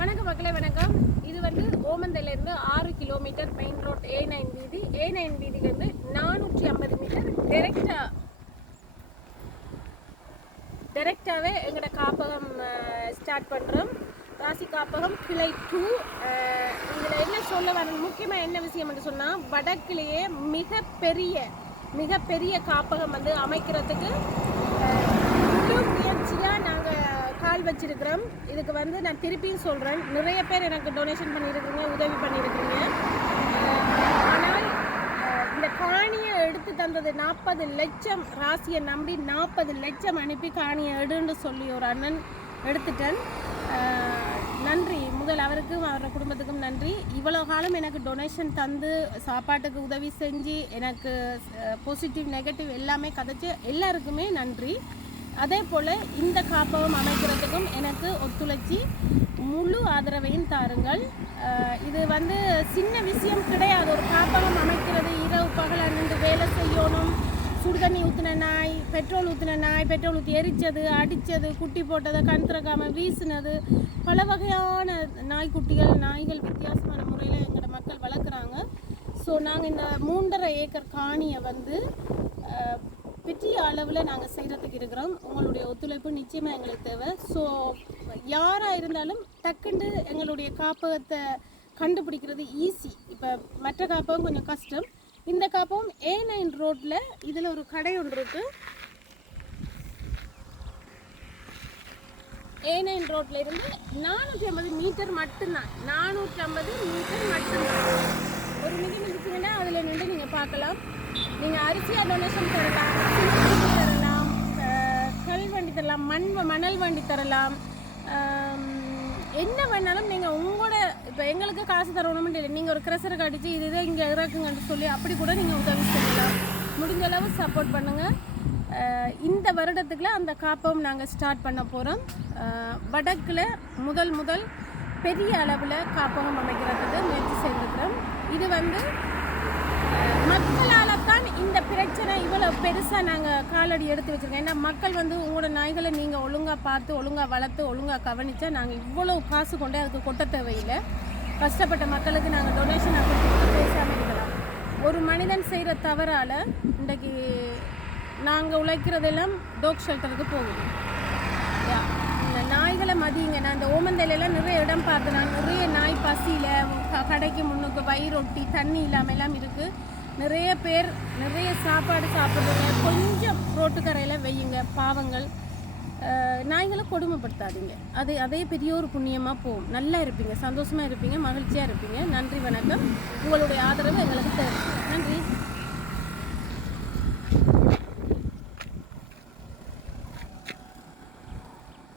வணக்கம் மக்களே, வணக்கம். இது வந்து ஓமந்தையிலேருந்து 6 கிலோமீட்டர் மெயின் ரோட் A9 வீதி. A9 வீதியிலேருந்து 450 மீட்டர் டைரெக்டாகவே எங்களோட காப்பகம் ஸ்டார்ட் பண்ணுறோம். ராசி காப்பகம் கிளை 2. இதில் என்ன சொல்ல வரணும், முக்கியமாக என்ன விஷயம் என்று சொன்னால், வடக்கிலேயே மிகப்பெரிய காப்பகம் வந்து அமைக்கிறதுக்கு முழு முயற்சியாக நாங்கள் கால் வச்சிருக்கிறோம். இதுக்கு வந்து நான் திருப்பியும் சொல்கிறேன், நிறைய பேர் எனக்கு டொனேஷன் பண்ணியிருக்கிறீங்க, உதவி பண்ணியிருக்கிறீங்க. ஆனால் இந்த காணியை எடுத்து தந்தது 40 லட்சம், ராசியை நம்பி 40 லட்சம் அனுப்பி காணியை எடுன்னு சொல்லி ஒரு அண்ணன் எடுத்துட்டேன். நன்றி முதல் அவருக்கும் அவரோட குடும்பத்துக்கும் நன்றி. இவ்வளோ காலம் எனக்கு டொனேஷன் தந்து சாப்பாட்டுக்கு உதவி செஞ்சு எனக்கு பாசிட்டிவ் நெகட்டிவ் எல்லாமே கதைச்சு எல்லாருக்குமே நன்றி. அதே போல் இந்த காப்பகம் அமைக்கிறதுக்கும் எனக்கு ஒத்துழைச்சி முழு ஆதரவையும் தாருங்கள். இது வந்து சின்ன விஷயம் கிடையாது. ஒரு காப்பகம் அமைக்கிறது இரவு பகல் அன்று வேலை செய்யணும். சுடுதண்ணி ஊற்றின நாய், பெட்ரோல் ஊற்றின நாய், பெட்ரோல் ஊற்றி எரித்தது, அடித்தது, குட்டி போட்டதை கண் திறக்காமல் வீசினது, பல வகையான நாய்கள் வித்தியாசமான முறையில் எங்களோட மக்கள் வளர்க்குறாங்க. ஸோ நாங்கள் இந்த 3.5 ஏக்கர் காணியை வந்து பெரிய அளவில் நாங்கள் செய்கிறதுக்கு இருக்கிறோம். உங்களுடைய ஒத்துழைப்பு நிச்சயமாக எங்களுக்கு தேவை. ஸோ யாராக இருந்தாலும் டக்குண்டு எங்களுடைய காப்பகத்தை கண்டுபிடிக்கிறது ஈஸி. இப்போ மற்ற காப்பகம் கொஞ்சம் கஷ்டம். இந்த காப்பகம் A9 ரோட்டில் இதில் ஒரு கடை ஒன்று இருக்குது. A9 ரோட்டில் இருந்து 450 மீட்டர் மட்டும்தான். 450 மீட்டர் மட்டும்தான். ஒரு மிதிச்சிங்கன்னா அதில் நின்று நீங்கள் பார்க்கலாம். நீங்கள் அரிசியாக டொனேஷன் தரலாம், தரலாம், கல் வண்டி தரலாம், மணல் வண்டி தரலாம், என்ன வேணாலும் நீங்கள் உங்களோட இப்போ எங்களுக்கு காசு தரணும்னு இல்லை, நீங்கள் ஒரு கிரசருக்கு அடித்து இது இங்கே இறக்குங்கன்னு சொல்லி அப்படி கூட நீங்கள் உதவி செய்யலாம். முடிஞ்ச அளவு சப்போர்ட் பண்ணுங்கள். இந்த வருடத்துக்குள்ள அந்த காப்பகம் நாங்கள் ஸ்டார்ட் பண்ண போகிறோம். வடக்கில் முதல் பெரிய அளவில் காப்பகம் அமைக்கிறதுக்கு முயற்சி செய்திருக்கிறோம். இது வந்து மக்களால் தான் இந்த பிரச்சனை இவ்வளோ பெருசாக நாங்கள் காலடி எடுத்து வச்சுருக்கோம். ஏன்னா மக்கள் வந்து உங்களோட நாய்களை நீங்கள் ஒழுங்காக பார்த்து, ஒழுங்காக வளர்த்து, ஒழுங்காக கவனித்தா நாங்கள் இவ்வளோ காசு கொண்டு அதுக்கு கொட்ட தேவையில்லை. கஷ்டப்பட்ட மக்களுக்கு நாங்கள் டொனேஷன் கொடுத்து பேசாமல் இருக்கலாம். ஒரு மனிதன் செய்கிற தவறால் இன்றைக்கு நாங்கள் உழைக்கிறதெல்லாம் டாக் ஷெல்டருக்கு போகுது. இந்த நாய்களை மதியுங்க. நான் இந்த ஓமந்தையிலலாம் நிறைய இடம் பார்த்தேன். நான் நிறைய நாய் பசியில் கடைக்கு முன்னுக்கு வயிறொட்டி தண்ணி இல்லாமல் எல்லாம் இருக்குது. நிறைய பேர் நிறைய சாப்பாடு சாப்பிட்றீங்க. கொஞ்சம் ரோட்டுக்கரையில் வையுங்க. பாவங்கள் நாய்களை கொடுமைப்படுத்தாதீங்க. அதே பெரிய ஒரு புண்ணியமாக போகும். நல்லா இருப்பீங்க, சந்தோஷமாக இருப்பீங்க, மகிழ்ச்சியாக இருப்பீங்க. நன்றி, வணக்கம். உங்களுடைய ஆதரவு எங்களுக்கு தேவை. நன்றி.